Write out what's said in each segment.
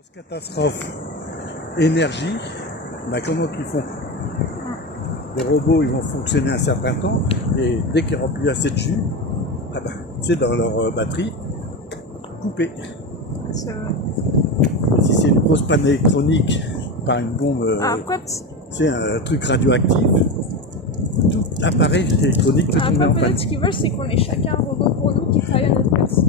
Grosse catastrophe. Énergie, bah comment qu'ils font? Les robots, ils vont fonctionner un certain temps, et dès qu'ils remplissent assez de jus, ah bah, c'est dans leur batterie, coupé. Si c'est une grosse panne électronique par une bombe, c'est un truc radioactif, tout appareil électronique peut tomber en panne. Peut-être ce qu'ils veulent, c'est qu'on ait chacun un robot pour nous qui travaille à notre place.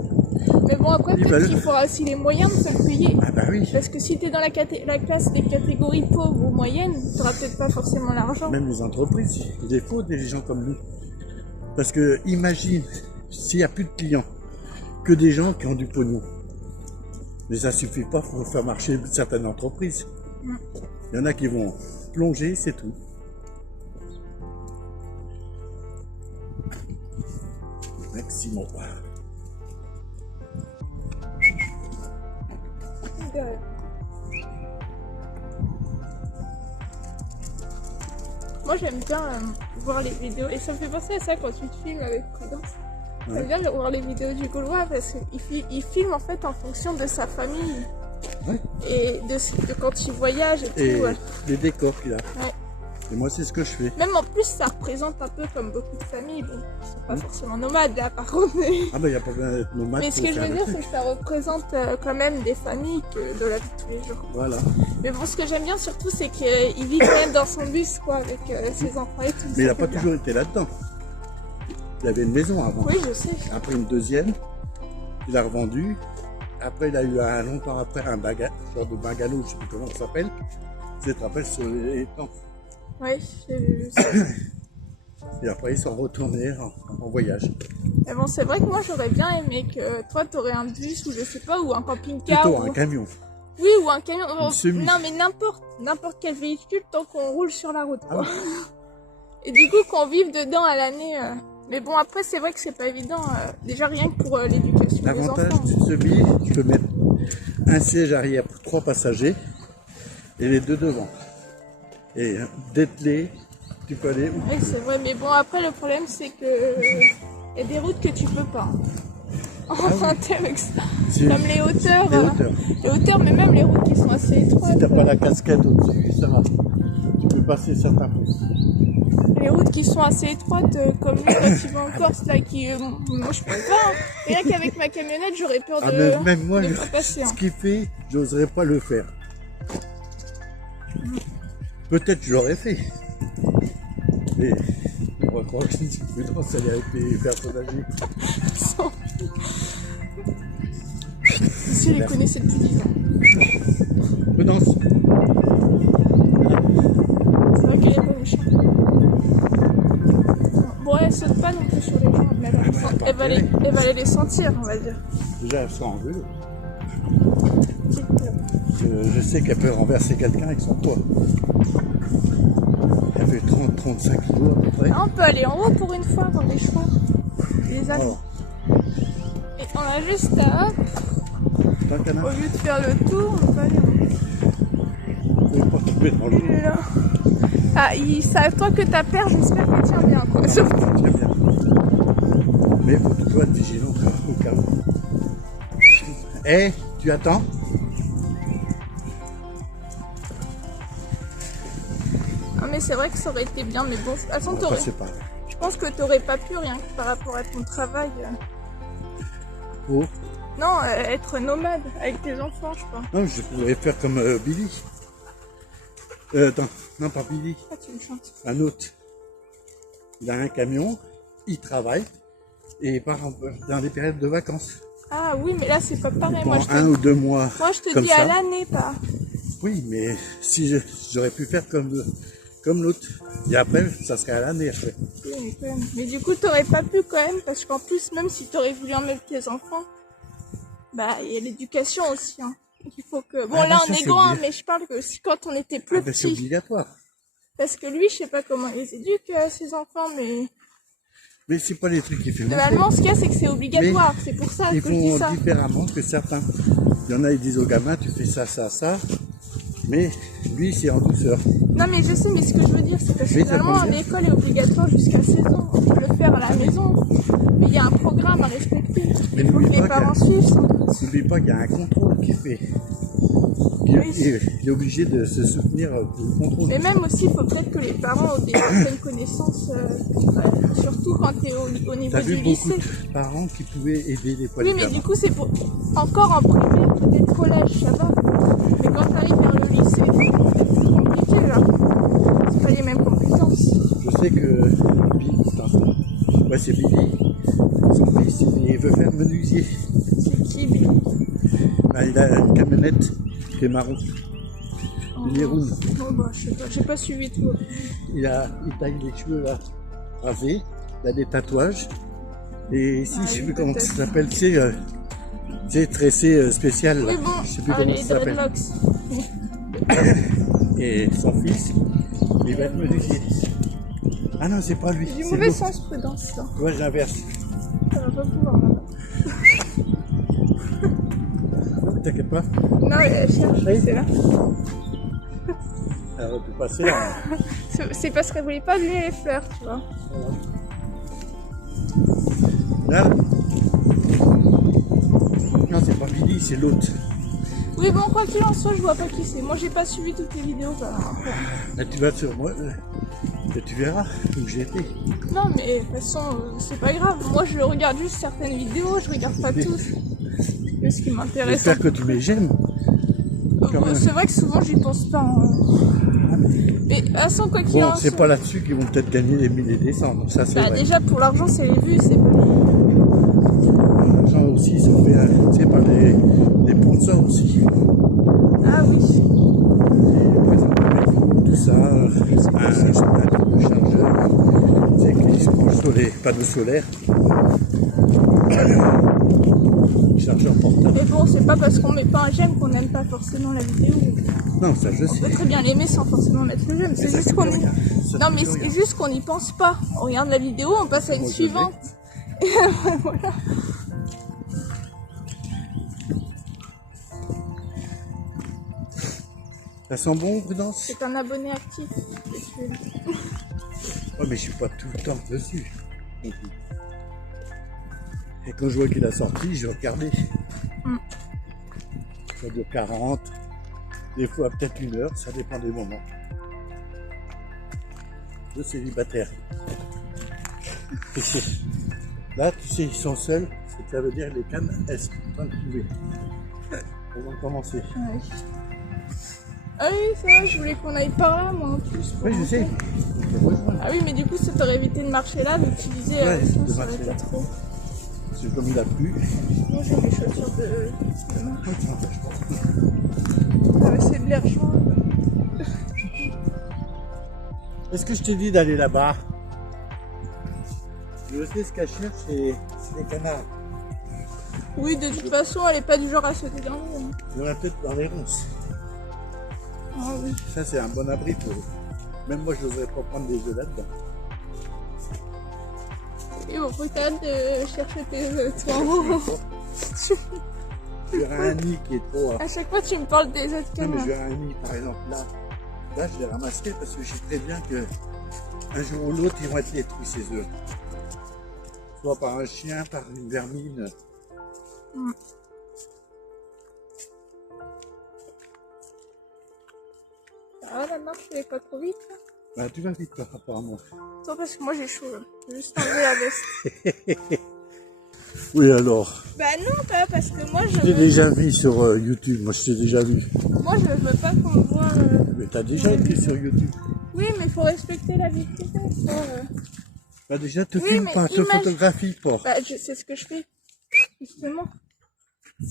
Mais bon, après, peut-être qu'il faudra aussi les moyens de se le payer. Ah bah oui. Parce que si tu es dans la classe des catégories pauvres ou moyennes, tu n'auras peut-être pas forcément l'argent. Même les entreprises, il faut des gens comme nous. Parce que imagine, s'il n'y a plus de clients, que des gens qui ont du pognon. Mais ça suffit pas pour faire marcher certaines entreprises. Il y en a qui vont plonger, c'est tout. Maximum. Moi j'aime bien voir les vidéos, et ça me fait penser à ça quand tu te filmes avec Prudence. J'aime bien voir les vidéos du Gaulois parce qu'il filme en fait en fonction de sa famille et de quand il voyage et tout. Les décors qu'il a. Ouais. Et moi c'est ce que je fais. Même en plus ça représente un peu comme beaucoup de familles, bon, ils sont pas forcément nomades là par contre. Mais... Ah bah il n'y a pas besoin d'être nomade. Mais ce que je veux dire c'est que ça représente quand même des familles de la vie de tous les jours. Voilà. Mais bon, ce que j'aime bien surtout c'est qu'il vit quand même dans son bus quoi, avec ses enfants et tout. Mais il n'a pas toujours été là-dedans. Il avait une maison avant. Oui, je sais. Après une deuxième, il a revendu. Après, il a eu longtemps après un genre de bungalow, je ne sais plus comment ça s'appelle. Tu te rappelles sur les temps. Oui, j'ai vu ça. Et après, ils sont retournés en voyage. Mais bon, c'est vrai que moi, j'aurais bien aimé que toi, tu aurais un bus ou je sais pas, ou un camping-car. Plutôt un camion. Oui, ou un camion. Non, mais n'importe quel véhicule tant qu'on roule sur la route. Quoi. Et du coup, qu'on vive dedans à l'année. Mais bon, après, c'est vrai que c'est pas évident. Déjà, rien que pour l'éducation des enfants. L'avantage d'une semi, tu peux mettre un siège arrière pour 3 passagers et les 2 devant. Et dételer, tu peux aller où oui, c'est vrai. Mais bon, après, le problème, c'est que il y a des routes que tu peux pas emprunter avec ça. Comme les hauteurs. Les hauteurs, mais même les routes qui sont assez étroites. Si t'as pas la casquette au-dessus, ça va. Tu peux passer certains pouces. Les routes qui sont assez étroites, comme lui quand il va en Corse, là, moi je peux pas. Hein. Rien qu'avec ma camionnette, j'aurais peur de même moi, pas passer. Ce qu'il fait, j'oserais pas le faire. Peut-être je l'aurais fait. Mais on va croire que c'est une prudence aller avec les personnes âgées. Si, les connaissait depuis 10 ans. Prudence. C'est vrai qu'elle est pas méchante. Bon, elle saute pas non plus sur les gens, mais elle va aller les sentir, on va dire. Déjà, elle sera en vélo. Je sais qu'elle peut renverser quelqu'un avec son poids. Elle fait 30-35 kilos à peu près. Ah, on peut aller en haut pour une fois dans les chevaux. Les ânes. Et on a juste à... Au lieu de faire le tour, on peut aller en haut. Il ne faut pas tomber dans l'eau. Ah, ça attend que ta paire, j'espère qu'elle tient bien, quoi. Très bien. Mais il faut toujours être vigilant au cas où. Eh, tu attends? Ah, mais c'est vrai que ça aurait été bien, mais bon, de toute façon, je pense que tu n'aurais pas pu, rien que par rapport à ton travail. Oh. Non, être nomade avec tes enfants, je crois. Non, je pourrais faire comme Billy. Attends, non, pas Billy. Ah, tu me chantes. Un autre. Il a un camion, il travaille et il part dans des périodes de vacances. Ah oui, mais là, c'est pas pareil. Moi, ou 2 mois. Moi, je te dis à l'année, pas. Oui, mais si j'aurais pu faire comme l'autre. Et après, ça serait à l'année après. Oui, mais quand même. Mais du coup, t'aurais pas pu quand même, parce qu'en plus, même si t'aurais voulu en mettre tes enfants, bah, il y a l'éducation aussi, hein. Il faut que... Bon, là, on est grand, mais je parle que aussi quand on était plus petits. C'est obligatoire. Parce que lui, je sais pas comment il éduque ses enfants, mais... Mais c'est pas les trucs qui font. Normalement, ce qu'il y a, c'est que c'est obligatoire. C'est pour ça que je dis ça. Ils font différemment que certains. Il y en a, ils disent aux gamins, tu fais ça, ça, ça. Mais lui, c'est en douceur. Non, mais je sais, mais ce que je veux dire, c'est que finalement, l'école est obligatoire jusqu'à 16 ans. On peut le faire à la maison. Mais il y a un programme à respecter. Il faut que les parents suivent. N'oublie pas qu'il y a un contrôle qui est fait. il est obligé de se soutenir pour le contrôle. Mais même aussi, il faut peut-être que les parents aient des certaines connaissances, surtout quand tu es au niveau du lycée. T'as vu beaucoup de parents qui pouvaient aider les fois. Oui, mais du coup, c'est pour... encore en primaire, peut-être collège, ça va. Mais quand tu arrives vers le lycée, c'est plus compliqué là. C'est pas les mêmes compétences. Je sais que Billy, ouais, c'est Billy, son fils, il veut faire menuisier. C'est qui, Billy? Bah, il a une camionnette qui est marron. Une Néroune. Oh, bah, je sais pas, j'ai pas suivi tout. Il taille les cheveux là, rasés, il a des tatouages. Et ici, je sais plus comment ça s'appelle, c'est tressé spécial. Là. Oui, bon, Je sais plus comment ça s'appelle. Et son fils, il va être menuisier. Ah non, c'est pas lui. Du mauvais sens, Prudence, ça. Ouais, j'inverse. Ça va pas pouvoir, là. T'inquiète pas. Non, elle cherche, c'est là. Elle aurait pu passer là. C'est parce qu'elle voulait pas lui les fleurs, tu vois. Là. Non, c'est pas Billy, c'est l'autre. Oui, bon, quoi qu'il en soit, je vois pas qui c'est. Moi, j'ai pas suivi toutes les vidéos. Bah, là, tu vas sur moi, et tu verras où j'ai été. non, mais de toute façon, c'est pas grave. Moi, je regarde juste certaines vidéos, je regarde pas toutes. Mais ce qui m'intéresse. J'espère que tu les j'aime. C'est vrai que souvent, j'y pense pas. Hein. Mais de toute façon, quoi qu'il en soit. C'est pas là-dessus qu'ils vont peut-être gagner les milliers des cents. Ça, c'est vrai. Déjà, pour l'argent, c'est les vues, c'est pas. L'argent aussi, ils sont fait par les sponsors aussi. Ah oui. Tout ça, un chargeur, c'est qui se branche sur les panneaux solaires. Chargeur portable. Mais bon, c'est pas parce qu'on met pas un j'aime qu'on n'aime pas forcément la vidéo. Non, ça je sais. On peut très bien l'aimer sans forcément mettre le j'aime. C'est juste qu'on non, mais c'est juste qu'on n'y pense pas. On regarde la vidéo, on passe à une suivante. Et voilà. Ça sent bon, Prudence? C'est un abonné actif. Ouais, mais je suis pas tout le temps dessus. Et quand je vois qu'il a sorti, je vais regarder. Ça dure 40, des fois peut-être 1 heure, ça dépend des moments. De célibataire. Là, tu sais, ils sont seuls, ça veut dire que les cannes, elles sont en train de couler. On va commencer. Ouais. Ah oui, c'est vrai, je voulais qu'on aille par là, moi en plus. Oui, je sais. Ah oui, mais du coup, ça t'aurait évité de marcher là, d'utiliser de ça marcher là. trop. C'est comme il a plu. Moi, j'ai des chaussures de marche. Ah, mais c'est de l'air chaud. Est-ce que je t'ai dit d'aller là-bas? Je sais ce qu'elle cherche, c'est des canards. Oui, de toute façon, elle est pas du genre à sauter dans l'eau. Il y en a peut-être dans les ronces. Ah oui. Ça, c'est un bon abri pour eux. Même moi, je n'oserais pas prendre des œufs là-dedans. Et bon, faut t'arrêter de chercher tes œufs, toi. J'aurais un nid qui est trop... À chaque fois, tu me parles des œufs de Non, mais canard. j'aurais un nid, par exemple, là. Là, je les ramasserai parce que je sais très bien que un jour ou l'autre, ils vont être détruits, ces œufs. Soit par un chien, par une vermine. Ah, la marche, elle est pas trop vite. Là. Bah, tu vas vite, apparemment. Attends, parce que moi, j'ai chaud. Là. Je vais juste enlever la veste. Oui, alors. Bah non, pas parce que moi, je t'ai déjà vu sur YouTube. Moi, je t'ai déjà vu. Moi, je veux pas qu'on me voit... Mais t'as déjà été sur YouTube. Oui, mais il faut respecter la vie privée. Bah, déjà, te filme pas, te photographie pas. Bah, c'est ce que je fais. Justement.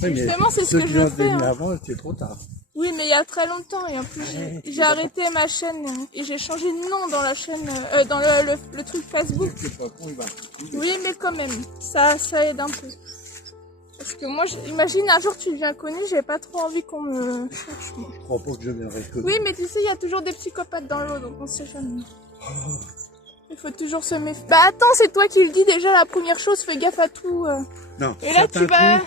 Oui, Justement, c'est ce que je fais. Ceux qui ont avant, c'est trop tard. Oui, mais il y a très longtemps. Et en plus, j'ai arrêté ma chaîne et j'ai changé de nom dans la chaîne, dans le truc Facebook. Oui, mais quand même, ça aide un peu. Parce que moi, imagine un jour tu deviens connu, j'ai pas trop envie qu'on me cherche. Moi. Je crois pas que je viendrai connu. Oui, mais tu sais, il y a toujours des psychopathes dans l'eau, donc on sait jamais. Il faut toujours se méfier. Bah attends, c'est toi qui le dis déjà, la première chose, fais gaffe à tout. Non, et là, tu vas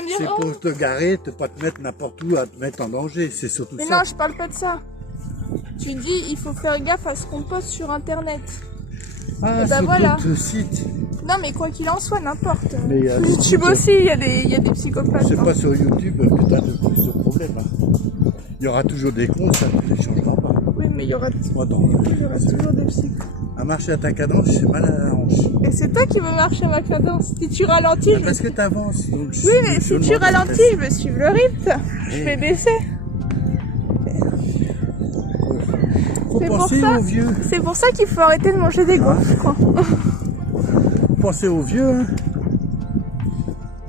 me dire... C'est pour te garer, pas te mettre n'importe où, à te mettre en danger, c'est surtout mais ça. Non, je parle pas de ça. Tu dis, il faut faire gaffe à ce qu'on poste sur Internet. Ah, bah sur voilà. d'autres sites. Non, mais quoi qu'il en soit, n'importe. Mais YouTube aussi, il y a des psychopathes. C'est pas sur YouTube que t'as de plus de problèmes. Hein. Il y aura toujours des cons, ça ne les changera pas. Oui, mais il y aura toujours des psychos. À marcher à ta cadence, c'est mal à la hanche. Et c'est toi qui veux marcher à ma cadence. Si tu ralentis, Parce que tu avances. Oui, mais si tu ralentis, je me suis le rythme. Je fais baisser. Faut penser aux vieux. C'est pour ça qu'il faut arrêter de manger des gaufres, je crois. Pensez aux vieux. Hein.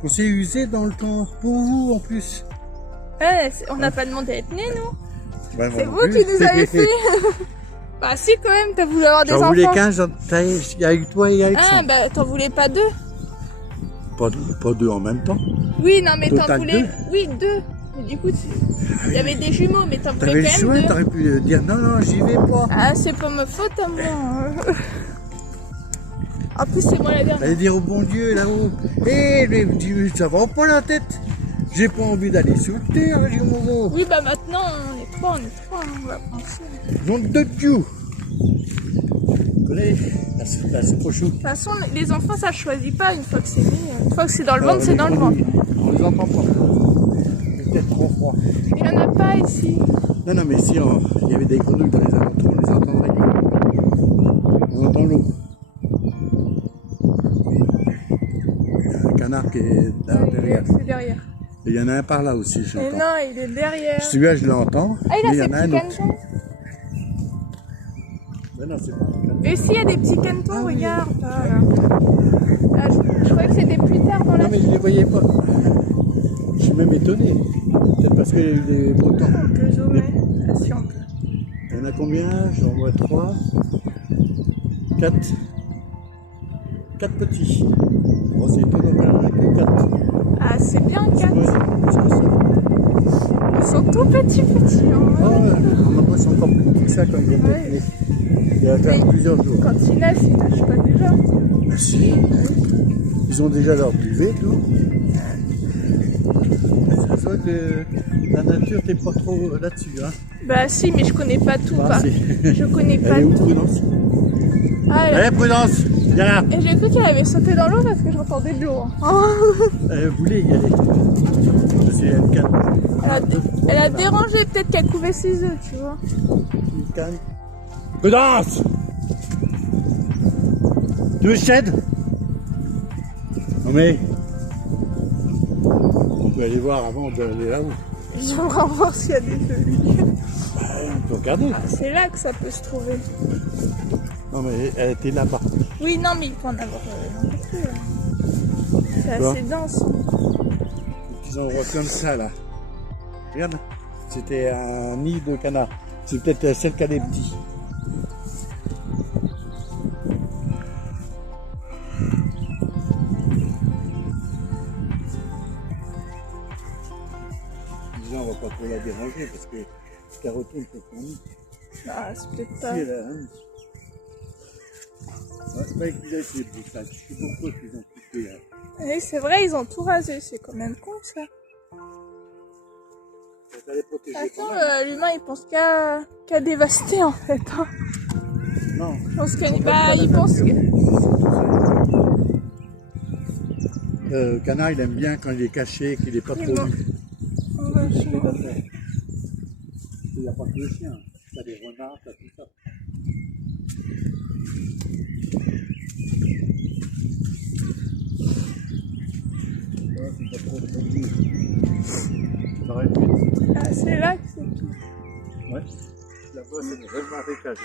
On s'est usé dans le temps. Pour vous, en plus. On n'a pas demandé à être nés, nous. Bah, c'est vous qui nous avez fait. Bah si, quand même, t'as voulu avoir des enfants. J'en voulais 15, il y a eu toi et Alexandre. Ah, bah t'en voulais pas 2. Pas 2 en même temps. Oui, non, mais t'en Total voulais... 2. Oui, 2. Mais du coup, il y avait des jumeaux, mais t'en voulais T'avais le quand choix, même 2. t'aurais pu dire non, j'y vais pas. Ah, c'est pas ma faute à moi. En plus, c'est moi la dernière. Allez dire au bon Dieu là-haut. Ça va pas la tête. J'ai pas envie d'aller sur terre, j'ai mon gros. Oui, bah maintenant, on est 3, on va penser. Nom de Dieu. Vous connaissez la soupe au chou. De toute façon, les enfants, ça choisit pas une fois que c'est né. Une fois que c'est dans le ventre, c'est dans le ventre. On les entend pas. C'est peut-être trop froid. Il y en a pas ici. Non, mais si il y avait des grenouilles dans les alentours, on les entendrait. On entend l'eau. Il y a un canard qui est là, derrière. C'est derrière. Et il y en a un par là aussi, je Mais l'entends. non, il est derrière. Celui-là, je l'entends. Ah, il a mais il y ses en a un petits autre. canetons. Mais non, c'est pas un canard. Mais si, il y a des petits canetons, Ah oui. regarde. Ah, je croyais que c'était plus tard dans la Non, mais je ne les voyais pas. Je suis même étonné. Peut-être parce qu'il y a eu des beaux temps. On peut zoomer. Ah, si, on peut. Il y en a combien? J'en vois 3, 4. 4 petits. Bon, c'est étonnant que 4. Ah, c'est bien, 4. Ouais, qu'est-ce que c'est? Ils sont tout petits. Hein. Ah ouais, moi c'est encore plus petit que ça quand il vient Ouais. d'être né. Il y a déjà plusieurs jours. Quand ils naissent, ils nagent pas déjà. Ah, si. Ils ont déjà leur duvet, tout. Ça se voit que la nature, t'es pas trop là-dessus. Hein. Bah si, mais je connais pas tout. Bah, Je connais pas Elle est où, tout. Prudence? Ah, Allez, Prudence, viens là. Et j'ai cru qu'elle avait sauté dans l'eau parce que j'entendais de l'eau. Hein. Elle voulait y aller. C'est une canne. Elle a dérangé, peut-être qu'elle couvait ses œufs, tu vois. Une canne. Prudence! Tu veux que je t'aide? Non mais... On peut aller voir avant d'aller là-haut. J'aimerais voir s'il y a des feuilles. On peut regarder. C'est là que ça peut se trouver. Non mais elle était là-bas. Oui, non, mais il peut en avoir n'importe où, là. C'est Quoi? assez dense. Ils en voient comme ça là. Regarde. C'était un nid de canard. C'est peut-être celle qui a des petits. On va pas trop la déranger parce que qu'elle retourne sur son nid. Ah, c'est peut-être Si pas. elle a un nid. Ouais, c'est pas équilibré les broussailles. Je sais pas pourquoi ils ont coupé là. Oui, c'est vrai, ils ont tout rasé. C'est quand même con, ça. Ça les protéger quand Attends, même. l'humain, il pense qu'à dévaster, en fait. Hein. Non. Je pense il pense que... Le canard, il aime bien quand il est caché, qu'il n'est pas trop bon. vu. On va Il suivre. n'y a pas que le chien. T'as des renards, t'as tout ça. Ouais, c'est pas trop vu. Ça aurait pu être. Ah, c'est là que c'est tout. Ouais. Là-bas, c'est vraiment marécage.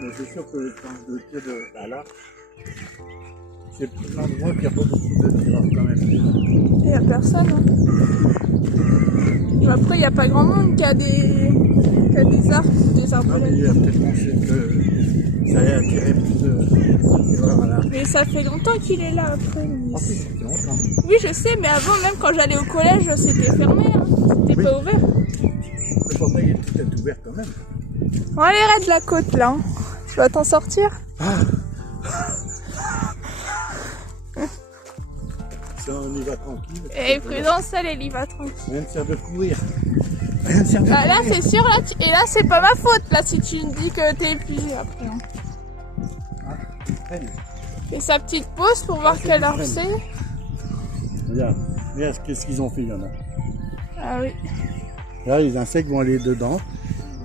Mais c'est sûr que le pied de là, c'est l'endroit qui a pas beaucoup de tireurs quand même. Il n'y a personne. Hein. Mais après, il n'y a pas grand monde qui a des arbres, des Ah, mais arbres. il a peut-être pensé que ça allait attirer plus de tireurs à l'arc. Mais ça fait longtemps qu'il est là après. mais- Ah, si, ça fait longtemps. Oui, je sais, mais avant, même quand j'allais au collège, c'était fermé. Hein. C'était Oui. pas ouvert. Le portail est tout ouvert quand même. Bon, allez, raide la côte là. Hein. Tu vas t'en sortir? Ça, on y va tranquille. Et prudence, allez, il y va tranquille. Rien ne sert de courir. Rien ne sert de Ah, là, courir. c'est sûr, là, et là, c'est pas ma faute, là, si tu me dis que t'es épuisé après. Hein. freine. Fait sa petite pause pour voir c'est quelle du heure freine. c'est. Regarde, regarde qu'est-ce qu'ils ont fait, il y en a. Ah oui. Là, les insectes vont aller dedans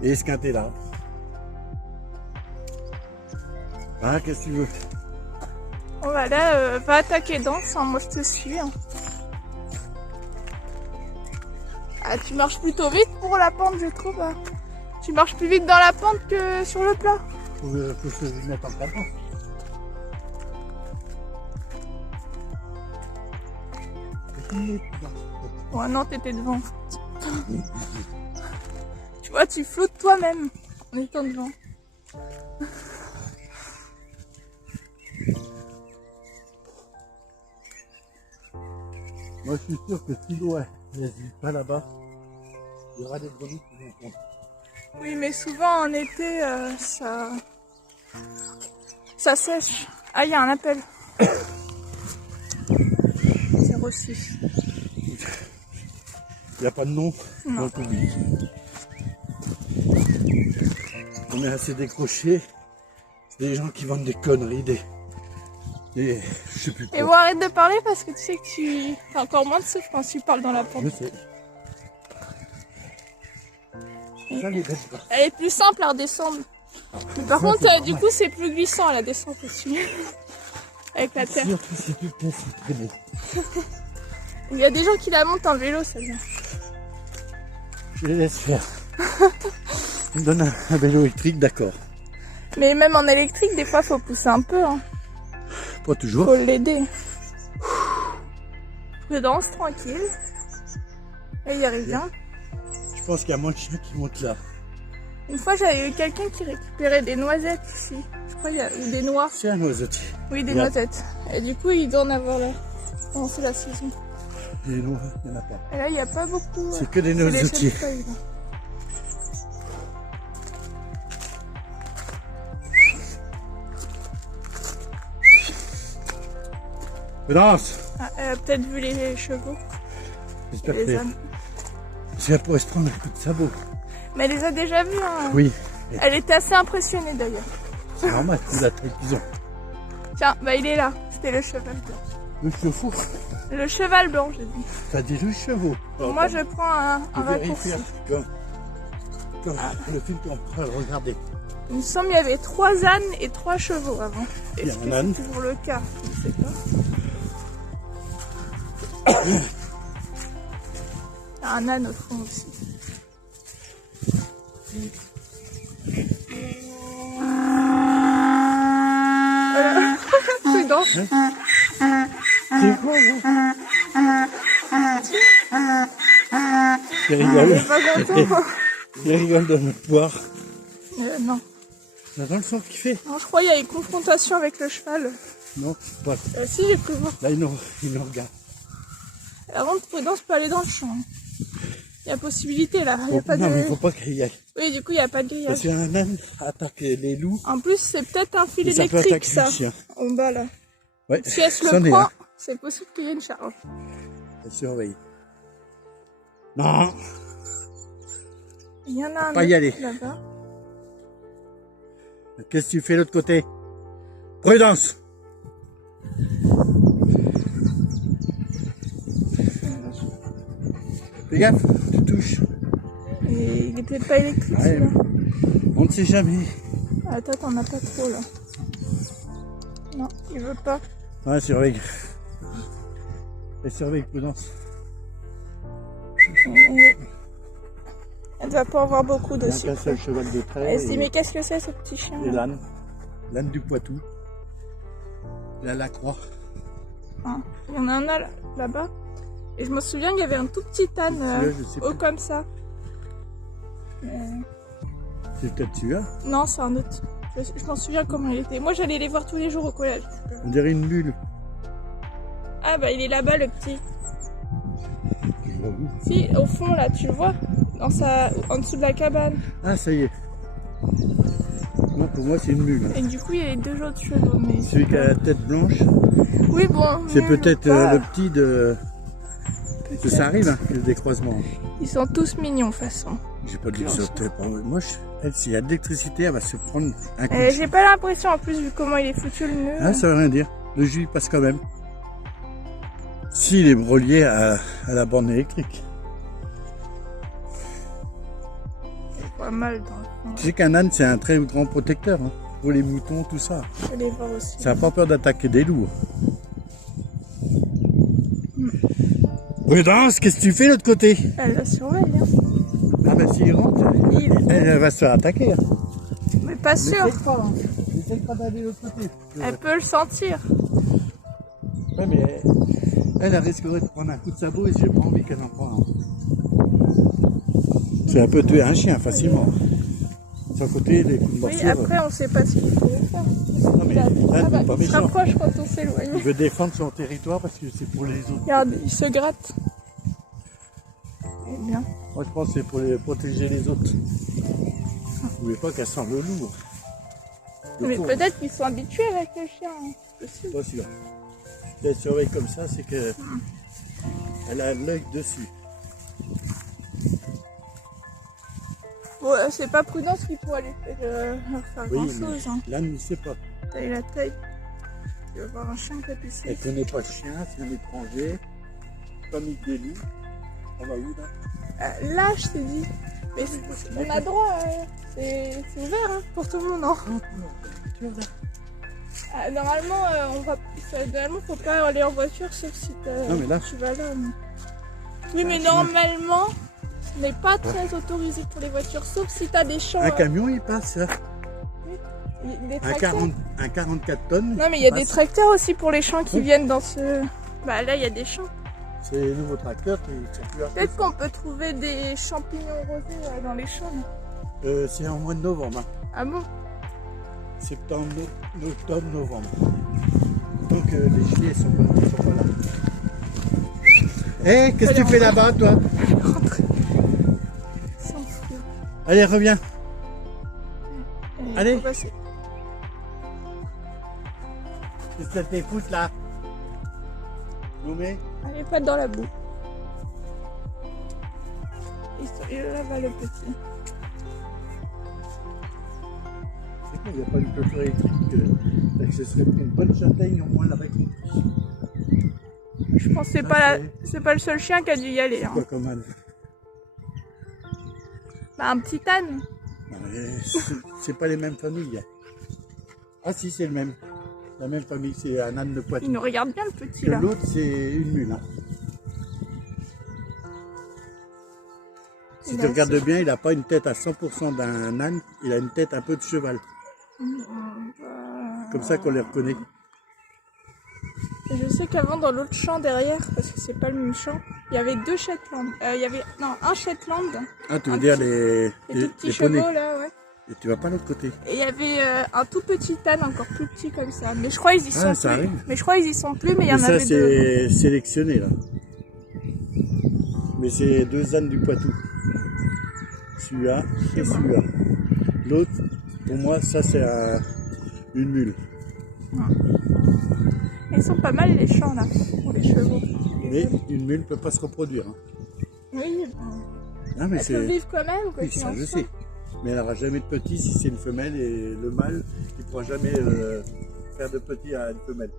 et esquinter là. Ah, qu'est-ce que tu veux? Voilà, va attaquer Danse, hein, moi je te suis. Hein. Ah, tu marches plutôt vite pour la pente, je trouve. Hein. Tu marches plus vite dans la pente que sur le plat. Faut se mettre en cadran. Ouais, non, t'étais devant. Tu vois, tu flottes toi-même en étant devant. Moi, je suis sûr que si l'eau n'est pas là-bas, il y aura des grenouilles qui vont prendre. Oui, mais souvent en été, ça sèche. Ah, il y a un appel. C'est reçu. Il n'y a pas de nom Non. dans le public. On est assez décroché. C'est des gens qui vendent des conneries, je sais plus Et quoi. bon, arrête de parler parce que tu sais que tu as encore moins de souffle quand tu parles dans la pente. Je sais. Ça, les bêtes, quoi. Elle est plus simple à redescendre. Mais par Ça, contre, c'est pas du mal. coup, c'est plus glissant à la descente aussi. Avec la terre. Surtout si tu te laisses traîner. Il y a des gens qui la montent en vélo, ça vient. Je les laisse faire. Tu me donnes un vélo électrique, d'accord. Mais même en électrique, des fois, faut pousser un peu. Hein. Pas toujours. Faut l'aider. Prudence, tranquille. Et il arrive bien. Je pense qu'il y a moins de chiens qui montent là. Une fois, j'avais eu quelqu'un qui récupérait des noisettes ici. Je crois qu'il y a eu des noix. C'est un oiseautier. Oui, des Regarde. noisettes. Et du coup, il doit en avoir là. Quand c'est la saison. Et non, il n'y en a pas. Et là, il n'y a pas beaucoup. C'est que des c'est les noisetiers. seules feuilles, là. Prudence. Ah, elle a peut-être vu les chevaux, J'espère les que ânes. elle pourrait se prendre un coup de sabot. Mais elle les a déjà vus. Hein. Oui, Elle était assez impressionnée d'ailleurs. c'est normal, c'est la taille qu'ils ont. Tiens, bah il est là. C'était le cheval blanc. Le chevaux. Le cheval blanc, j'ai dit. T'as dit le chevaux. Moi, je prends un raccourci. Quand le film qu'on peut regarder. Il me semble qu'il y avait 3 ânes et 3 chevaux avant. Il y a Est-ce un que âne. c'est toujours le cas? Je ne sais pas. Il y a un âne au fond aussi. Voilà. Prudent. C'est quoi, là? Il rigole. Il est pas content. Il rigole de me voir. Non. T'entends le son qu'il fait? Non, je crois qu'il y a une confrontation avec le cheval. Non, pas. Si, j'ai pu voir. Là, il nous regarde. Avant de Prudence peut aller dans le champ. Il y a possibilité là. Il y a pas Non, de... mais il faut pas qu'il y aille. Oui, du coup, il n'y a pas de Parce grillage. qu'un âne attaque les loups. En plus, c'est peut-être un fil Et ça peut électrique, attaquer ça. le chien. En bas là. Ouais, Si elle se c'en le est prend, un. c'est possible qu'il y ait une charge. Elle surveille. Non, Il y en a un Pas y autre aller. là-bas. qu'est-ce que tu fais de l'autre côté? Prudence! Fais gaffe, tu touches. Et il est peut-être pas électrique Ouais. celui-là. On ne sait jamais. Ah, toi, t'en as pas trop là. Non, il veut pas. Ouais, surveille. Et surveille, Prudence. Et... Elle doit pas avoir beaucoup de Il y a sucre. un seul cheval de trait. Elle se dit, mais qu'est-ce que c'est ce petit chien Et là l'âne. L'âne du Poitou. Là, la croix. Ah, il y en a un là-bas. Et je me souviens qu'il y avait un tout petit âne Celui-là, je sais haut plus. comme ça. C'est peut-être celui-là. Non, c'est un autre. Je m'en souviens comment il était. Moi, j'allais les voir tous les jours au collège. On dirait une bulle. Ah, bah, il est là-bas, le petit. Si, au fond, là, tu le vois en dessous de la cabane. Ah, ça y est. Non, pour moi, c'est une mule. Et du coup, il y a les 2 autres chevaux. Mais... Celui qui a la tête blanche, Oui, bon. c'est mais peut-être pas- le petit de... Ça arrive, hein, le décroisement. Ils sont tous mignons, de toute façon. J'ai pas dit que ça. Moi, Elle, s'il y a de l'électricité, elle va se prendre un coup. J'ai pas l'impression, en plus, vu comment il est foutu le nœud. Ah, ça veut rien dire. Le jus, il passe quand même. S'il est relié à la borne électrique. C'est pas mal dans le fond. Tu sais qu'un âne, c'est un très grand protecteur. Hein, pour les moutons, tout ça. Je vais les voir aussi. Ça n'a pas peur d'attaquer des loups. Prudence, qu'est-ce que tu fais de l'autre côté? Elle la surveille, hein. Ah ben s'il rentre, elle va se faire attaquer. Hein. Mais pas sûr. N'essaye pas d'aller de l'autre côté. Elle peut le sentir. Ouais, mais elle risquerait de prendre un coup de sabot et j'ai pas envie qu'elle en prenne un. C'est un peu tuer un chien facilement. Sur le côté, les coups de morsure. Oui, après on sait pas ce qu'il faut faire. Non mais elle, pas il se méchant. rapproche quand on s'éloigne. Il veut défendre son territoire parce que c'est pour les autres. Regarde, il se gratte. C'est bien. Moi je pense que c'est pour protéger les autres. Vous voulez pas qu'elle sente le loup. Mais peut-être qu'ils sont habitués avec le chien. Hein. C'est possible. Pas sûr. Si elle surveille comme ça, c'est que elle a l'œil dessus. Bon, c'est pas prudent ce qu'il faut aller leur faire grand chose. Hein. Là, ne sait pas. Taille la taille. Tu vas voir un chien capucé. Elle connaît pas le chien, c'est un étranger. Famille des loups. On va où là? Là, je t'ai dit. Mais on a droit, c'est ouvert hein, pour tout le monde. Hein. Normalement, normalement, faut pas aller en voiture sauf si tu vas là. Oui, mais normalement, ce n'est pas très autorisé pour les voitures, sauf si tu as des champs. Un camion, il passe. Oui. Des tracteurs. Un 44 tonnes. Non, mais il y a des tracteurs aussi pour les champs qui viennent dans ce. Bah là, il y a des champs. C'est les nouveaux tracteurs qui sont plus rapides. Peut-être qu'on peut trouver des champignons rosés dans les champs. C'est en mois de novembre. Hein. Ah bon? Septembre, octobre, novembre. Donc les chiens sont pas là. Hé, qu'est-ce que tu fais là-bas, toi? Allez, reviens. Allez. Qu'est-ce que tu foutre là? Nommé? Allez, pas dans la boue. Et là va le petit. C'est qu'il n'y a pas une clôture électrique. Ce serait une bonne châtaigne, au moins la récompense. Je pense que c'est pas le seul chien qui a dû y aller. Hein. Quoi comme âne? Bah, un petit âne. C'est pas les mêmes familles. Ah si, c'est le même. La même famille, c'est un âne de Poitou. Il nous regarde bien le petit que là. L'autre, c'est une mule. Hein. Si tu regardes bien, il n'a pas une tête à 100% d'un âne, il a une tête un peu de cheval. Comme ça qu'on les reconnaît. Je sais qu'avant, dans l'autre champ derrière, parce que c'est pas le même champ, il y avait deux Shetland. Un Shetland. Ah, tu veux dire les petits chevaux là, ouais. Et tu vas pas de l'autre côté. Et il y avait un tout petit âne, encore plus petit comme ça. Mais je crois qu'ils y sont ça plus. arrive. Mais je crois qu'ils y sont plus, mais il y en ça, avait deux. c'est sélectionné là. Mais c'est deux ânes du Poitou. Celui-là et celui-là. L'autre, pour moi, ça c'est une mule. Ouais. Ils sont pas mal les champs là, pour les chevaux. Mais une mule ne peut pas se reproduire. Hein. Oui, non, mais elle peut vivre quand même. Oui, ça je sais. Mais elle n'aura jamais de petits si c'est une femelle et le mâle, il ne pourra jamais faire de petits à une femelle.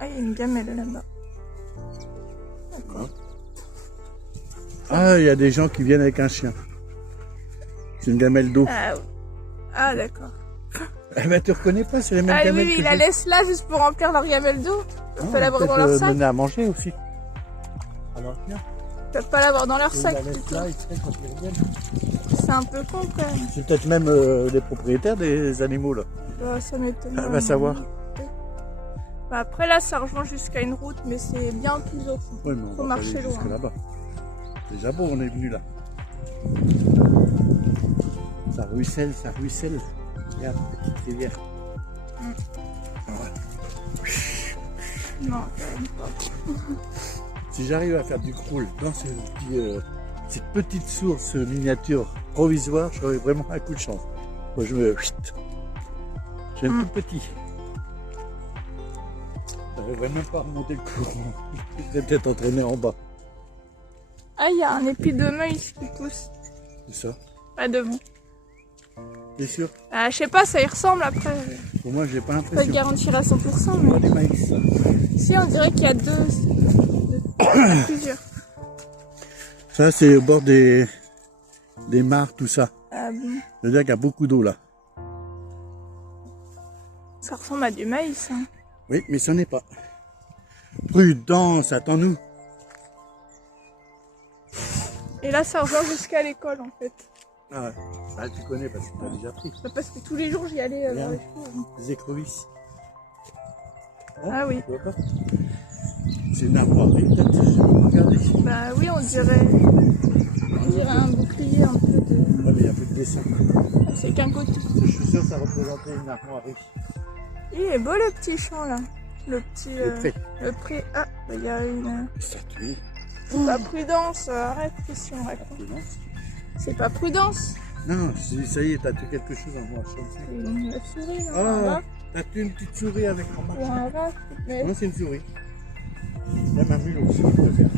Ah, il y a une gamelle là-bas. D'accord. Ah, il y a des gens qui viennent avec un chien. C'est une gamelle d'eau. Ah d'accord. Eh ben, tu reconnais pas, c'est les mêmes gamelles. Oui, ils la laissent là juste pour remplir leur gamelle d'eau. Ils peuvent l'avoir dans leur sac. Donner à manger aussi. Alors, tiens. Ils peuvent pas l'avoir dans leur sac plutôt. Là, c'est un peu con quand même. C'est peut-être même les propriétaires des animaux là. Bah, ça m'étonne. Elle va savoir. Bah, après là, ça rejoint jusqu'à une route, mais c'est bien plus au fond. Oui, mais faut marcher loin. Là-bas. Déjà beau, on est venu là. Ça ruisselle, ça ruisselle. Regarde, petite rivière. Voilà. Non, quand même pas. Si j'arrive à faire du crawl dans cette petite source miniature provisoire, j'aurais vraiment un coup de chance. Moi, j'ai un tout petit. Je n'arriverais même pas à remonter le courant. Je serais peut-être entraîné en bas. Ah, il y a un épi de maïs qui pousse. C'est ça. Pas devant. T'es sûr? Ah, je sais pas, ça y ressemble après. Pour moi, j'ai pas Pas l'impression. te garantir à 100%, Pas mais des maïs, ça. si, on dirait qu'il y a plusieurs. Ça, c'est au bord des mares, tout ça. Ah bon. C'est-à-dire qu'il y a beaucoup d'eau là. Ça ressemble à du maïs. Hein. Oui, mais ce n'est pas. Prudence, attends-nous. Et là, ça revient jusqu'à l'école en fait. Ah, bah, tu connais parce que tu as déjà pris. Bah, parce que tous les jours, j'y allais vers les cours. Les écrevisses. Ah oui. Tu vois pas? C'est une armoirie, peut-être. Regardez. Bah oui, on dirait un bouclier un peu de... Ouais, mais il y a plus de dessin. C'est qu'un côté. Je suis sûr que ça représentait une armoirie. Il est beau le petit champ là. Le petit... Le pré. Le pré. Ah, bah, il y a une... Statue. C'est pas prudence, arrête, question, raconte. Prudence. C'est pas prudence. Non, ça y est, t'as tué quelque chose en moi. La souris, là, Ah, t'as tué une petite souris avec mon ou un rat. Mais... Non, c'est une souris. Même un mulot, si on peut faire.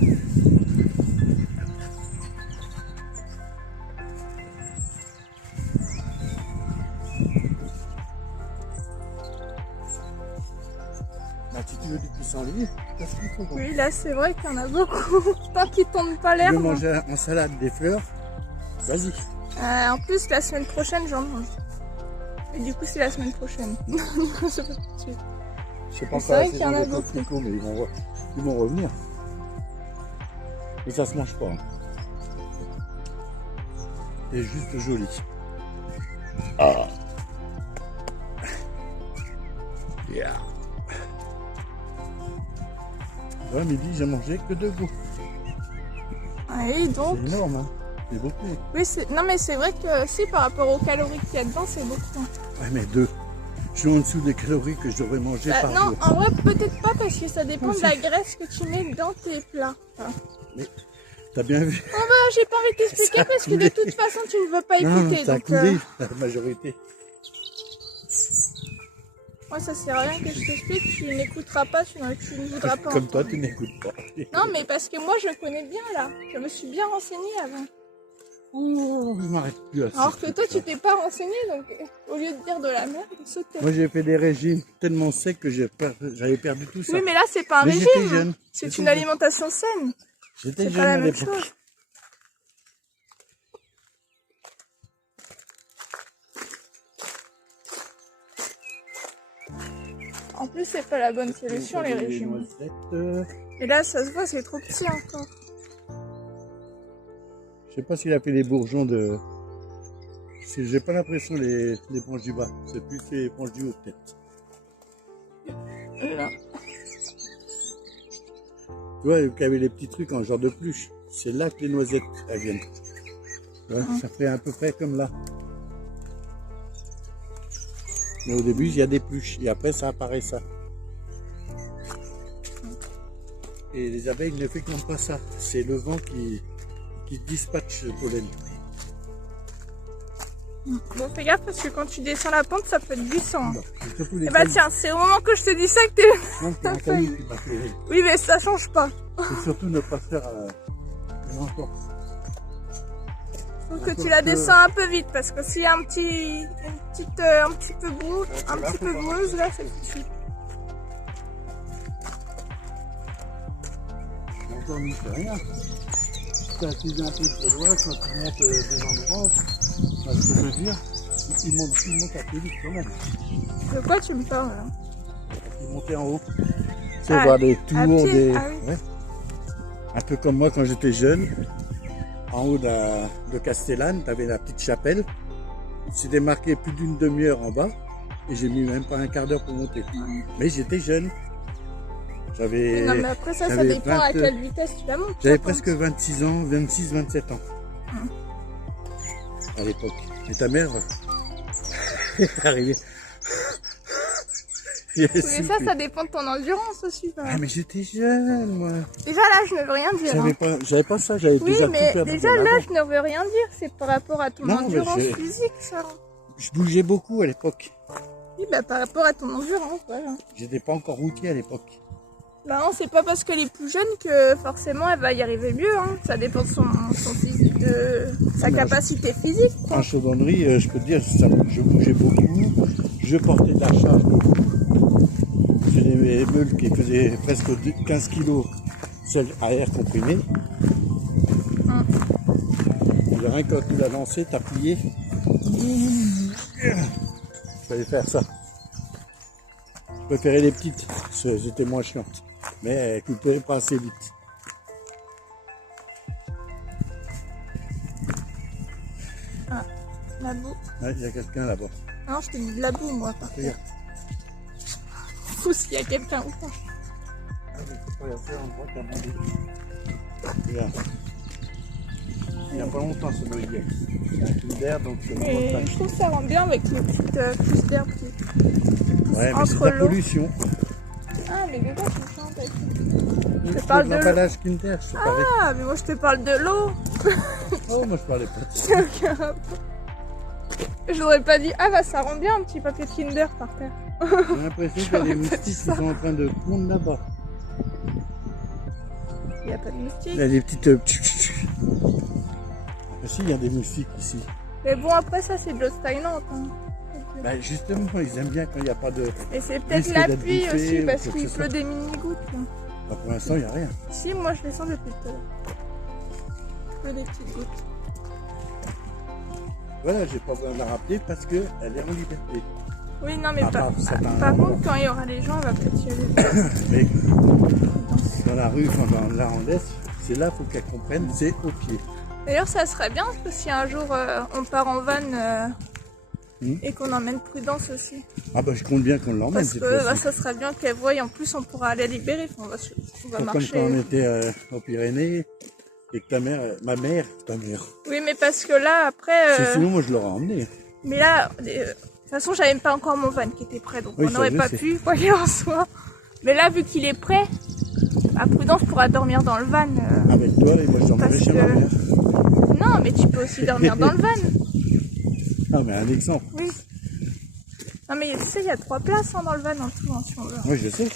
Bah, si tu veux du pissenlit, t'as ce qu'il faut. Donc. Oui, là, c'est vrai qu'il y en a beaucoup. Tant qu'ils tombent pas Tu veux l'herbe. manger en salade des fleurs, vas-y. En plus, la semaine prochaine, j'en mange. Et du coup, c'est la semaine prochaine. C'est pas tout de suite. Je sais pas C'est vrai encore qu'il y en a des beaucoup. coquelicots, mais ils vont revenir. Mais ça se mange pas. Hein. C'est juste joli. Ah. Yeah. Ouais, midi, j'ai mangé que 2 goûts. Et donc... C'est énorme, hein. C'est beaucoup. Oui, non mais c'est vrai que si par rapport aux calories qu'il y a dedans, c'est beaucoup. Ouais, mais 2. Je suis en dessous des calories que je devrais manger par non, jour. en vrai, peut-être pas parce que ça dépend Ah, de la graisse que tu mets dans tes plats. Enfin, Mais t'as bien vu. oh bah, j'ai pas envie de t'expliquer Ça a parce que coulé. de toute façon, tu ne veux pas Non, écouter. ça a Donc, coulé, la majorité. moi, ça sert à rien que je t'explique. Tu n'écouteras pas, tu ne voudras pas. Comme toi, entendre. tu n'écoutes pas. Non, mais parce que moi, je connais bien là. Je me suis bien renseignée avant. Oh, je m'arrête plus à ça. Alors que toi, tu t'es pas renseigné, donc au lieu de dire de la merde, sauter. Moi, j'ai fait des régimes tellement secs que j'avais perdu tout ça. Oui, mais là, c'est pas un Mais j'étais régime. jeune. C'est J'étais une jeune. alimentation saine. J'étais C'est jeune pas la à même l'époque. chose. En plus, c'est pas la bonne solution, les régimes. noisettes. Et là, ça se voit, c'est trop petit encore. Je sais pas s'il a fait les bourgeons de... J'ai pas l'impression les branches du bas. C'est plus les branches du haut, peut-être. Là. Tu vois, il y avait les petits trucs en genre de pluche. C'est là que les noisettes elles viennent. Ouais, ça fait à peu près comme là. Mais au début, il y a des pluches. Et après, ça apparaît ça. Et les abeilles ne fécondent pas ça. C'est le vent qui dispatche le pollen. Bon, fais gaffe parce que quand tu descends la pente, ça peut être glissant. Bon, c'est surtout les Et bah cailloux. tiens, c'est au moment que je te dis ça que t'es... Non, c'est un caillou qui m'a fait rire. Oui, mais ça change pas. C'est surtout ne pas faire une entorse. Faut que tu la descends un peu vite parce que s'il y a un petit peu boueuse, là, c'est tout de suite. Encore n'y fait rien. Tu as accusé un peu le doigt quand tu montes des endroits. Bah, je peux te dire, il monte assez vite quand même. De quoi tu me parles là? Il montait en haut. Tu sais, Ah, voir des tours, à pied, des... ah oui. Ouais. Un peu comme moi quand j'étais jeune. En haut de Castellane, tu avais la petite chapelle. C'était marqué plus d'une demi-heure en bas. Et j'ai mis même pas un quart d'heure pour monter. Mais j'étais jeune. J'avais Non, mais après ça j'avais dépend à 20, quelle vitesse tu la montes. j'avais ça, presque 26 ans, 26, 27 ans. À l'époque. Et ta mère est arrivée. Oui, mais ça dépend de ton endurance aussi. Bah. Ah mais j'étais jeune moi. Déjà là, je ne veux rien dire. Hein. J'avais pas ça, j'avais Oui, déjà tout mais perdu déjà bien là, avant. je ne veux rien dire. C'est par rapport à ton Non, mais endurance j'ai- physique, ça. Je bougeais beaucoup à l'époque. Oui, bah par rapport à ton endurance, voilà. J'étais pas encore routier à l'époque. Bah non, c'est pas parce qu'elle est plus jeune que forcément elle va y arriver mieux. Hein. Ça dépend de son physique, de sa capacité physique. Quoi. En chaudronnerie, je peux te dire, je bougeais beaucoup, je portais de la charge beaucoup. J'ai des meules qui faisaient presque 15 kilos, celles à air comprimé. Et rien que quand tu l'as lancé, t'as plié. Il fallait faire ça. Je préférais les petites, c'était moins chiant. Mais elles couperaient pas assez vite. Ah, la boue. Ouais, il y a quelqu'un là-bas. Non, je te dis de la boue, moi, par contre. Regarde. Fou s'il y a quelqu'un ou pas. Ah, mais faut pas laisser en droit, t'as demandé. Regarde. Il n'y a pas longtemps ce noyer. Il y a un coup d'air, donc c'est Et je trouve que ça rend bien avec les petites pousses d'herbe qui poussent ouais, mais c'est entre de la l'eau. pollution. Ah, mais de quoi tu chantes avec Je te parle de l'eau. l'emballage Kinder, je te parlais. Ah, mais moi je te parle de l'eau. Oh, moi je parlais pas de ça. J'aurais pas dit, ah bah ça rend bien un petit papier de Kinder par terre. J'ai l'impression qu'il y a des moustiques qui ça. sont en train de pondre là-bas. Il n'y a pas de Il moustiques. y a des petites... Ah si, il y a des moustiques ici. Mais bon, après ça c'est de l'eau stagnante. Hein. Bah justement, ils aiment bien quand il n'y a pas de... Et c'est peut-être risque la d'être pluie bouffé aussi ou parce quoi que qu'il ce pleut soit. des mini-gouttes. Là. Bah, pour l'instant, il n'y a rien. Si, moi je les sens depuis tout à l'heure. Il pleut des petites gouttes. Voilà, j'ai pas besoin de la rappeler parce qu'elle est en liberté. Oui, non, mais Ah, par contre, quand il y aura les gens, on va peut-être y aller. Mais dans la rue, enfin dans la Randaise, c'est là qu'il faut qu'elle comprenne, c'est au pied. D'ailleurs, ça serait bien que si un jour on part en van et qu'on emmène Prudence aussi. Ah bah je compte bien qu'on l'emmène Parce cette que fois-ci. ça serait bien qu'elle voie. En plus, on pourra aller libérer. On va Comme marcher. quand on était aux Pyrénées et que ta mère, Oui, mais parce que là, après. sinon moi je l'aurais emmené. Mais là, de toute façon, j'avais même pas encore mon van qui était prêt, donc Oui, on ça, n'aurait je pas sais. pu, quoi qu'il en soit. Mais là, vu qu'il est prêt, à Prudence pourra dormir dans le van. Avec toi et moi je dormirai Parce chez ma que- mère. Non, mais tu peux aussi dormir dans le van. Ah mais un exemple. Oui. Non, mais tu sais, il y a 3 places hein, dans le van en tout, hein, si on veut. Moi je sais.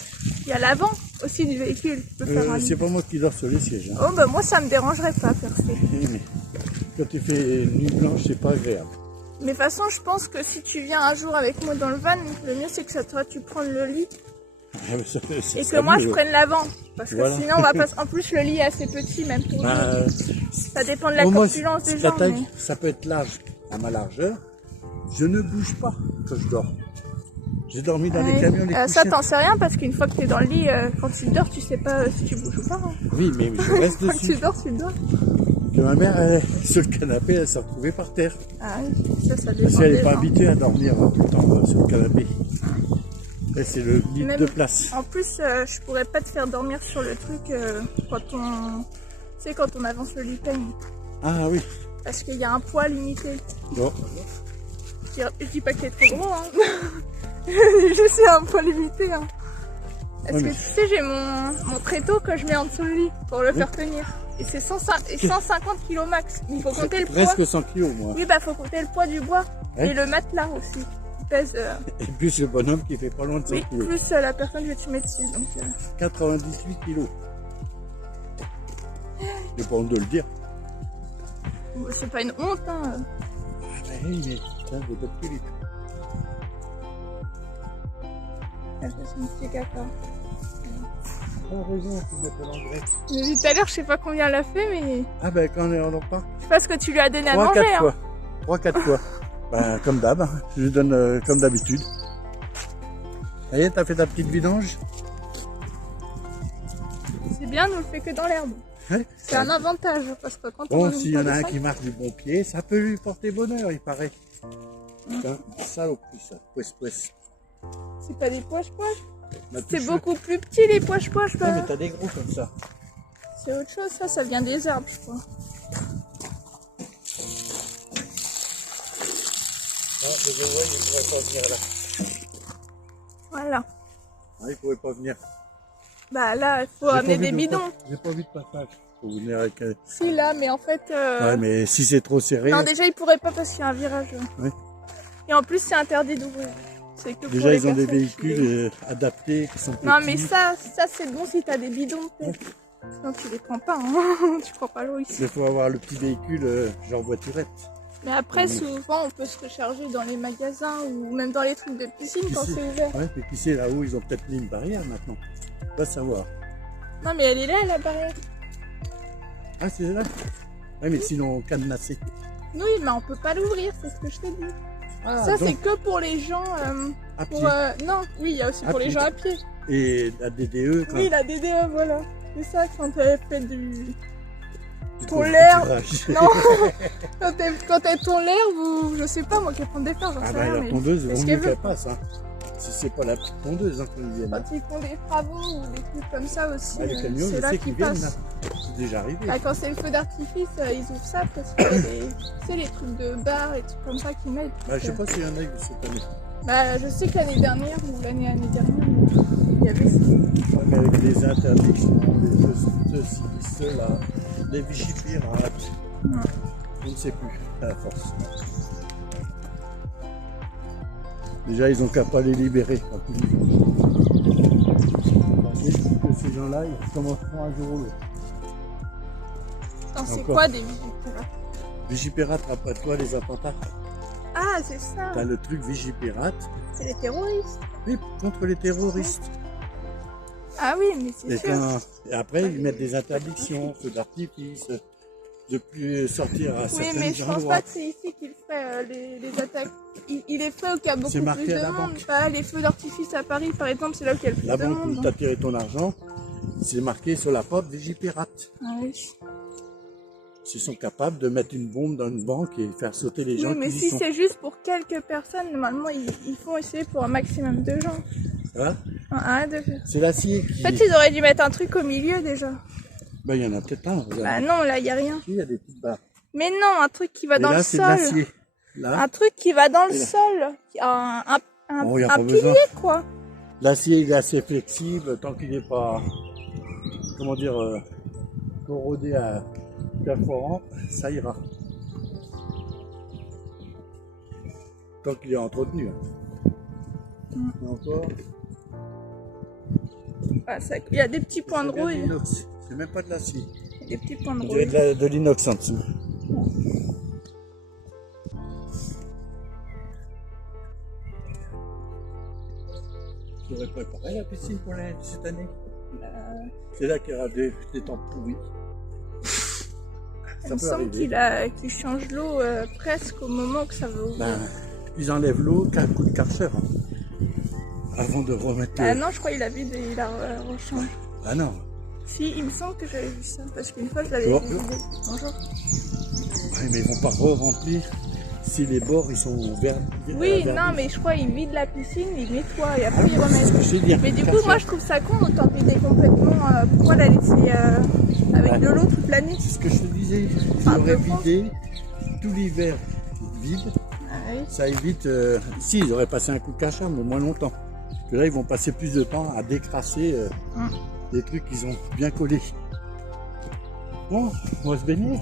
Il y a l'avant aussi du véhicule. Tu peux faire un lit. C'est pas moi qui dors sur les sièges. Hein. Oh, bah moi, ça me dérangerait pas, perso. Mais quand tu fais nuit blanche, c'est pas agréable. Mais de toute façon, je pense que si tu viens un jour avec moi dans le van, le mieux c'est que toi tu prennes le lit Ah, mais ça et que serait moi mieux, je ouais. prenne l'avant. Parce que Voilà. sinon on va pas. En plus, le lit est assez petit, même pour nous. Bah, Ça dépend de la moi, corpulence des la gens. taille, Mais... ça peut être large à ma largeur. Je ne bouge pas quand je dors. J'ai dormi dans les Ouais. camions, les Ça, couchettes. t'en sais rien parce qu'une fois que t'es dans le lit, quand tu dors, tu sais pas si tu bouges ou pas. Hein. Oui, mais je reste Quand tu dessus. dors, tu dors. Que ma mère, sur le canapé, elle s'est retrouvée par terre. Ah oui, ça dépend. Parce qu'elle des n'est pas gens. habituée à dormir tout le temps sur le canapé. Et c'est le lit Même- de place. En plus, je pourrais pas te faire dormir sur le truc quand on. Tu sais, quand on avance le lit peigne. Ah oui. Parce qu'il y a un poids limité. Bon. Je dis pas que t'es trop gros, hein. Je sais un poids limité, hein. Parce Ouais, que mais- tu sais, j'ai mon tréteau que je mets en dessous le lit pour le faire tenir. Et c'est 150 kg max. Il faut compter le poids. Presque 100 kilos, moi. Oui, bah faut compter le poids du bois. Ouais. Et le matelas aussi. Il pèse. Et plus le bonhomme qui fait pas loin de 100 Oui, kilos. plus la personne que tu mets dessus. Donc, 98 kilos. J'ai pas honte de le dire. c'est pas une honte, hein. Ah ben oui, mais putain, de top Philippe. Elle fait son petit caca. Ah, raison, faut mettre l'engrais. J'ai vu tout à l'heure, je sais pas combien elle a fait, mais Ah ben quand on est en repas. je sais pas ce que tu lui as donné à 3-4 manger. Hein. fois. 3-4 fois. Ben comme d'hab, je lui donne comme d'habitude. Ça y est, t'as fait ta petite vidange? C'est bien, nous le fait que dans l'herbe. Ouais. C'est un avantage parce que quand on Bon, a s'il y en a un qui marche du bon pied, ça peut lui porter bonheur, il paraît. Putain, saloperie ça. Pouesse. C'est pas des poches-poches. Ma C'est touche- beaucoup plus petit les poches-poches. Ah, mais t'as des gros comme ça. C'est autre chose, ça vient des arbres, je crois. Ah, je vois, il pourrait pas venir là. Voilà. Ah, il pourrait pas venir. Bah là, il faut J'ai amener pas vu des de bidons. pa- J'ai pas vu de passage. Faut venir avec. Si, là, mais en fait. Ouais, mais si c'est trop serré. Non, déjà, il pourrait pas parce qu'il y a un virage. Oui. Et en plus, c'est interdit d'ouvrir. C'est que pour Déjà, les ils ont des personnes qui- véhicules adaptés qui sont petits. Non, mais ça c'est bon si t'as des bidons, peut-être. Non, tu les prends pas, hein. Tu prends pas l'eau ici. Il faut avoir le petit véhicule genre voiturette. Mais après, souvent, on peut se recharger dans les magasins ou même dans les trucs de piscine quand Ici. c'est ouvert. Ouais, mais qui sait, là-haut, ils ont peut-être mis une barrière maintenant. Va savoir. Non, mais elle est là, la barrière. Ah, c'est là? Ouais, mais sinon, cadenassé. Oui, mais on peut pas l'ouvrir, c'est ce que je t'ai dit. Ah, Ça, donc, c'est que pour les gens. à Pour, pied. non, oui, il y a aussi À pour les pied. gens à pied. Et la DDE, quand Oui, la DDE, voilà. C'est ça, quand t'avais fait du. tu ton trouves l'air. que tu rages. Non Quand elle tourne l'air, vous. Je sais pas, moi qui prends des fer, j'en Ah sais bah, rien. la mais tondeuse, c'est vaut ce mieux qu'elle veut. qu'elle passe, hein. Si c'est pas la petite tondeuse, hein, quand ils viennent. Quand ils font des travaux ou des trucs comme ça aussi, Ah, les camions, c'est je là sais qu'ils qu'ils viennent, là. passent. C'est déjà arrivé. Bah, quand c'est le feu d'artifice, ils ouvrent ça parce que c'est les trucs de bar et trucs comme ça qui m'aident. Bah, je sais pas s'il y en a eu cette année. Bah, je sais que l'année dernière ou l'année dernière, il y avait ça. Ouais, mais avec les interdictions, ceci, cela, les vigipirates, je ne sais plus, à la force. Déjà, ils ont qu'à pas les libérer. À tout niveau. Et que ces gens-là, ils commenceront un jour ou l'autre. Non, c'est Encore. quoi des vigipirates? Vigipirates, rappelle-toi les attentats. Ah, c'est ça. T'as le truc vigipirate, C'est les terroristes. oui, contre les terroristes. Ah oui, mais c'est Et, sûr. et après, ils mettent des interdictions, feux d'artifice, de plus sortir à Oui, certains mais je pense endroits. pas que c'est ici qu'il ferait les attaques. Il est fait où il y a beaucoup C'est marqué plus à de la monde. banque. Pas les feux d'artifice à Paris, par exemple, c'est là où il y a le plus La de banque monde. où tu as tiré ton argent, c'est marqué sur la porte Vigipirate. Ah oui. Ils sont capables de mettre une bombe dans une banque et faire sauter les gens Oui, mais qui y si sont. c'est juste pour quelques personnes, normalement, ils font essayer pour un maximum de gens. Voilà. Arrête de faire. C'est l'acier qui... En fait, ils auraient dû mettre un truc au milieu déjà. Ben, il y en a peut-être un. Vous Bah avez... non, là, il n'y a rien. Il y a des petites barres. Mais non, un truc qui va Et dans là, le c'est de sol. l'acier. Là, Un truc qui va dans le Et là. sol. Bon, y a Un pas pilier, besoin. quoi. l'acier, il est assez flexible tant qu'il n'est pas, comment dire, corrodé à perforant, ça ira. Tant qu'il est entretenu. Et encore, Ah, il y a des petits points de c'est bien rouille. l'inox. C'est même pas de l'acier. Des petits points de On dirait rouille. de l'inox en dessous. Tu aurais préparé la piscine pour cette année? C'est là qu'il y aura des temps pourris. Il me semble qu'il change l'eau presque au moment que ça va ouvrir. Ben, ils enlèvent l'eau qu'un coup de karcher avant de remettre. Ah non, je crois qu'il a vu, il a rechangé. Ah non. Si, il me semble que j'avais vu ça, parce qu'une fois je l'avais vu. Bonjour. Bonjour. Ouais, mais ils vont pas re-remplir si les bords ils sont verts. Oui, non, mais je crois qu'il vide la piscine, il nettoie et après il C'est ce remet. que je sais dire. Mais du coup, moi je trouve ça con autant vider complètement. Pourquoi la laisser avec Ouais. de l'eau toute l'année? C'est ce que je te disais. Ils Un auraient peu con. vidé tout l'hiver vide. Ah oui. Ça évite. Si, ils auraient passé un coup de cachet, mais moins longtemps. Parce que là, ils vont passer plus de temps à décrasser des trucs qu'ils ont bien collés. Bon, on va se baigner.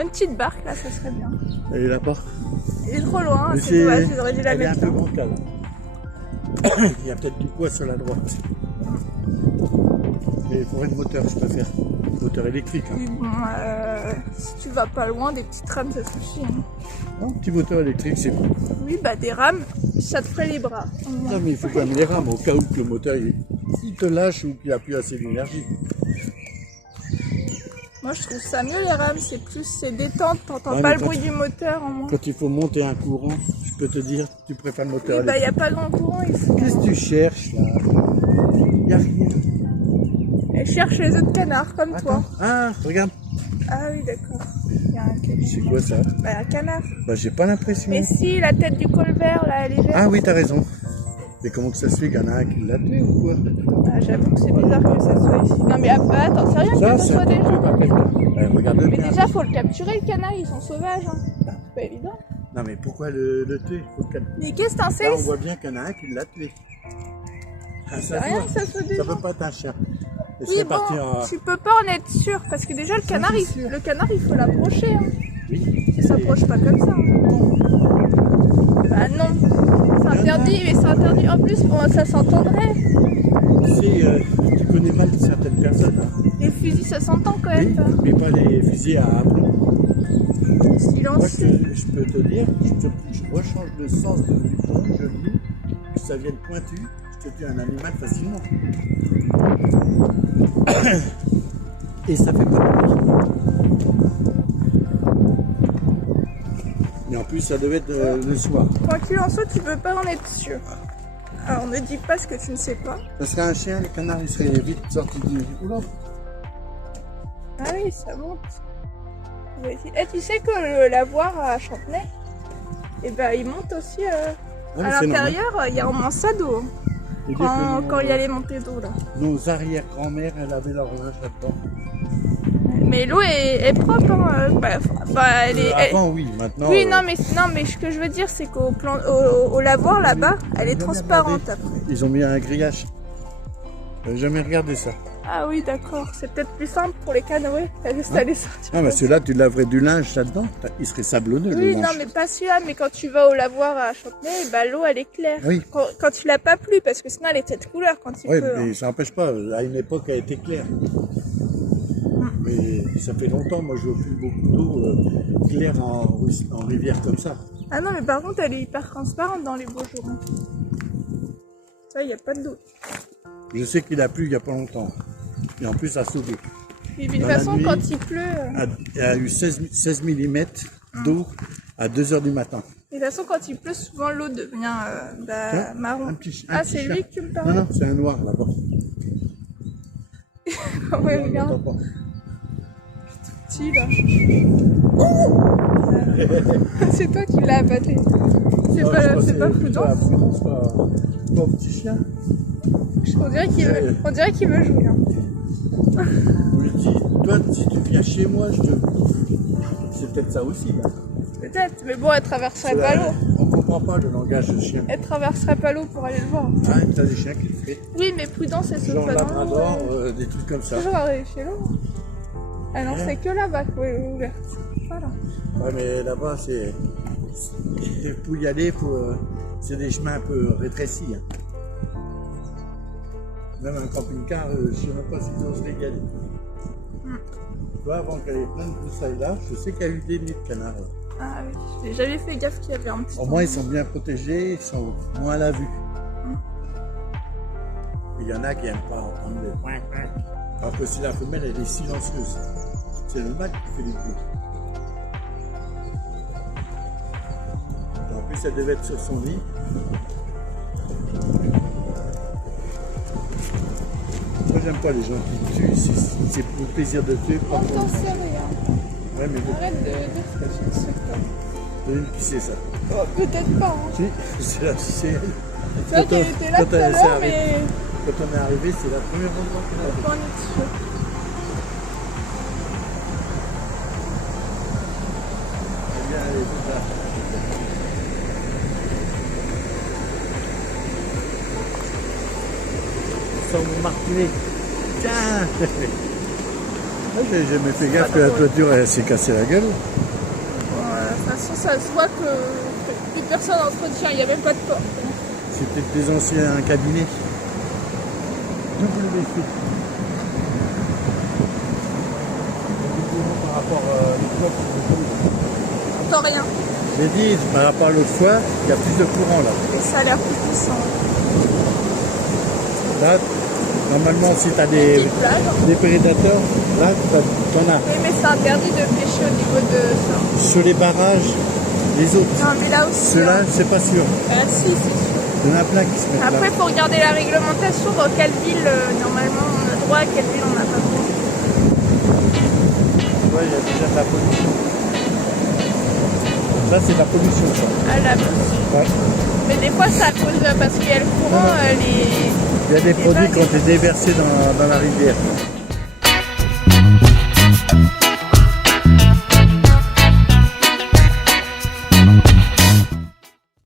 Une petite barque là, ça serait bien. Elle est là-bas. Elle est trop loin, Mais c'est dommage, ils auraient dû la elle est un mettre peu là. bancale. Il y a peut-être du poids sur la droite. Mais il faudrait le moteur, je préfère. Moteur électrique. Hein. Oui, bon, si tu vas pas loin, des petites rames ça suffit. Hein. Un petit moteur électrique, c'est bon. Oui, bah des rames, ça te ferait les bras. Non, mais il faut quand même les rames au cas où que le moteur il te lâche ou qu'il n'a plus assez d'énergie. Moi je trouve ça mieux les rames, c'est détente, t'entends Ouais, pas mais le bruit du moteur en moins. Quand il faut monter un courant, je peux te dire, tu préfères le moteur Oui, bah électrique. y a pas grand courant ici. Qu'est-ce que tu cherches là? Il n'y a rien. Elle cherche les œufs de canard comme toi. Attends. Ah, regarde. Ah oui, d'accord. Y a un C'est quoi ça? Bah, un canard. Bah, j'ai pas l'impression. Mais si, la tête du colvert là, elle est verte. Ah oui, t'as raison. Mais comment que ça se fait qu'il y en a un qui l'a tué ou quoi? Ah, j'avoue que c'est bizarre que ça soit ici. Non mais attends, c'est rien que ça c'est soit des gens. par quelqu'un. Regarde Mais bien. déjà, faut le capturer le canard, ils sont sauvages. Hein. C'est pas évident. Non, mais pourquoi le tuer? Faut le Mais qu'est-ce que t'en sais? Là, on voit bien qu'il y en a un qui l'a tué. Ah, C'est ça se rien voit. que ça soit des Ça gens. peut pas être un chien. Et Oui, c'est bon, parti en... tu peux pas en être sûr, parce que déjà, le canard, c'est sûr. il faut l'approcher. Hein. Oui. Il s'approche pas comme ça. Hein. Bah non, c'est interdit. Oui, mais c'est interdit. En plus, ça s'entendrait. Tu sais, tu connais mal certaines personnes. Hein. Les fusils, ça s'entend quand Oui, même. mais pas les fusils à plomb. Moi, Silence. je peux te dire, je rechange le sens du ton, je lis, que ça vienne pointu, je te tue un animal facilement. Et ça fait pas de bruit. Et en plus, ça devait être le soir. Quoi qu'il en soit, tu peux pas en être sûr. Alors ne dis pas ce que tu ne sais pas. Ça serait un chien, le canard, il serait vite sorti du boulot. Ah oui, ça monte. Et tu sais que l'avoir à Chantenay, eh ben, il monte aussi à l'intérieur, il y a au moins ça d'eau. Quand il y a les montées d'eau là. Nos arrière-grand-mères, elles avaient leur linge là-dedans. Mais l'eau est propre, hein. Elle est, Avant, oui, maintenant. Oui, non, mais ce que je veux dire, c'est au lavoir là-bas, elle est transparente après. Ils ont mis un grillage. J'avais jamais regardé ça. Ah oui, d'accord. C'est peut-être plus simple pour les canoës. T'as juste à les sortir. Ah, mais celui-là, tu laverais du linge là-dedans, il serait sablonneux. Oui, le non, linge. mais pas celui-là. Mais quand tu vas au lavoir à Chantenay, bah, l'eau, elle est claire. Oui. Quand tu l'as pas plu, parce que sinon, elle est de cette couleur quand il Oui, pleut. mais ça n'empêche pas. À une époque, elle était claire. Mais ça fait longtemps, moi, je vois plus beaucoup d'eau claire en rivière comme ça. Ah non, mais par contre, elle est hyper transparente dans les beaux jours. Hein. Ça, il n'y a pas d'eau. Je sais qu'il a plu il n'y a pas longtemps. Et en plus, ça a sauvé. Et puis, de toute façon, quand il pleut... Il y a eu 16 mm d'eau à 2 h du matin. Et de toute façon, quand il pleut, souvent l'eau devient marron. C'est lui que tu me parles? Non, c'est un noir là-bas. Ouais, regarde. Petit là. C'est toi qui l'as abattu. C'est pas prudent. C'est pas un petit chien. On dirait qu'il veut jouer. Hein. On lui dit, toi, si tu viens chez moi, je te bouffe. C'est peut-être ça aussi. Là. Peut-être, mais bon, elle traverserait pas l'eau. On comprend pas le langage de chien. Elle traverserait pas l'eau pour aller le voir. Ah, t'as des chiens qui le font. Oui, mais prudence, elle saute genre pas dans l'eau. labrador, des trucs comme ça. Toujours arriver chez l'eau. Ah non, c'est que là-bas qu'il est ouverte. Voilà. Ouais, mais là-bas, pour y aller, c'est des chemins un peu rétrécis. Hein. Même un camping-car, je ne sais même pas s'ils oseraient y aller. Tu vois, avant qu'elle ait plein de broussailles là, je sais qu'il y a eu des nids de canards. Là. Ah oui, j'avais fait gaffe qu'il y avait un petit. Au moins, ils sont bien protégés, ils sont moins à la vue. Il y en a qui n'aiment pas entendre le point. Alors que si la femelle, elle est silencieuse, c'est le mâle qui fait les bruits. En plus, elle devait être sur son lit. Moi, j'aime pas les gens qui tuent, c'est pour le plaisir de tuer. On t'en sait rien. Ouais, mais bon. Arrête de dire ce que tu ne sais pas. Devine qui c'est ça? Oh, peut-être pas. Hein. Si, c'est elle. C'est vrai qu'elle était là tout à l'heure, mais... Quand on est arrivé, c'est la première fois qu'on a vu. On est dessus. Eh bien, elle est toute là. Sans vous marquer. Tiens. J'ai jamais fait gaffe que la toiture elle s'est cassée la gueule. Bon, de toute façon, ça se voit que plus personne n'entretient, il n'y avait pas de porte. C'est peut-être des anciens cabinets. Par rapport à l'époque. J'entends rien. J'ai dit, par rapport à l'autre fois, il y a plus de courant là. Et ça a l'air plus puissant. Là, normalement, si tu as des prédateurs, là, t'en as. Oui, mais c'est interdit de pêcher au niveau de ça. Sur les barrages, les autres. Non, mais là aussi. Ceux-là, c'est pas sûr. Ah, si, c'est sûr. Il y en a plein qui se mettent Après, là. il faut regarder la réglementation, dans quelle ville, normalement, on a droit, à quelle ville, on n'a pas droit. Ouais, il y a déjà de la pollution. Ça, c'est de la pollution, ça. Ah, la pollution. Ouais. Mais des fois, ça cause, parce qu'il y a le courant, Il y a des produits qui ont été déversés dans la rivière.